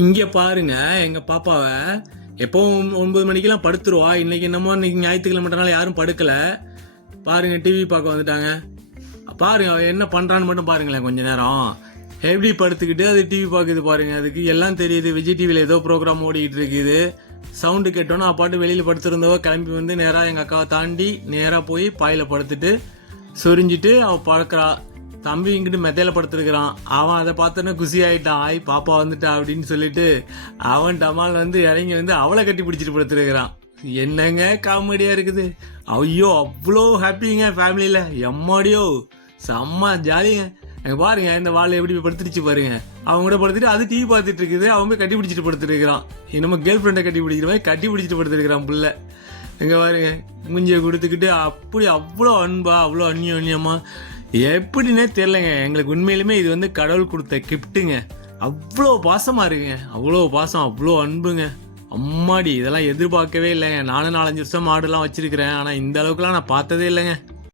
இங்க பாருங்க எங்க பாப்பாவை எப்பவும் 9 மணிக்கெல்லாம் படுத்துருவா. இன்னைக்கு ஞாயிற்றுக்கிழமைனால யாரும் படுக்கல. பாருங்க டிவி பார்க்க வந்துட்டாங்க. பாருங்க அவ என்ன பண்றான்னு மட்டும் பாருங்களேன். கொஞ்ச நேரம் எப்படி படுத்துக்கிட்டு அது டிவி பார்க்குது பாருங்க. அதுக்கு எல்லாம் தெரியுது. விஜய் டிவியில் ஏதோ ப்ரோக்ராம் ஓடிக்கிட்டு இருக்குது. சவுண்டு கேட்டோன்னா அப்பாட்டு வெளியில் படுத்துருந்தவோ கிளம்பி வந்து நேராக எங்கள் அக்காவை தாண்டி நேராக போய் பாயில் படுத்துட்டு சொரிஞ்சிட்டு அவள் படுக்கிறா. தம்பி இங்கிட்டு மெத்தையில படுத்துருக்கிறான். அவன் அதை பார்த்தோன்னா குசி ஆயிட்டான். பாப்பா வந்துட்டா அப்படின்னு சொல்லிட்டு அவன் டமால் வந்து இறங்கி வந்து அவளை கட்டி பிடிச்சிட்டு படுத்துருக்கிறான். என்னங்க காமெடியா இருக்குது. ஐயோ அவ்வளோ ஹாப்பிங்க ஃபேமிலியில. எம்மாடியோ செம்ம ஜாலிங்க. அங்க பாருங்க இந்த வாழை எப்படி படுத்துருச்சு பாருங்க. அவங்க கூட படுத்துட்டு அது டிவி பார்த்துட்டு இருக்குது. அவன் போய் கட்டி பிடிச்சிட்டு படுத்துருக்கிறான். என்னமோ கேர்ள் ஃப்ரெண்டை கட்டி பிடிக்கிற மாதிரி கட்டி பிடிச்சிட்டு படுத்துருக்கிறான் புள்ள. எங்க பாருங்க மூஞ்சியை கொடுத்துக்கிட்டு அப்படி அவ்வளோ அன்பா அவ்வளோ அந்நியமா எப்படின்னே தெரிலங்க. எங்களுக்கு உண்மையிலுமே இது வந்து கடவுள் கொடுத்த கிஃப்ட்டுங்க. அவ்வளோ பாசமா இருக்குங்க. அவ்வளோ பாசம் அவ்வளோ அன்புங்க. அம்மாடி இதெல்லாம் எதிர்பார்க்கவே இல்லைங்க. நானும் 4-5 வருஷம் மாடுலாம் வச்சிருக்கிறேன். ஆனால் இந்த அளவுக்குலாம் நான் பார்த்ததே இல்லைங்க.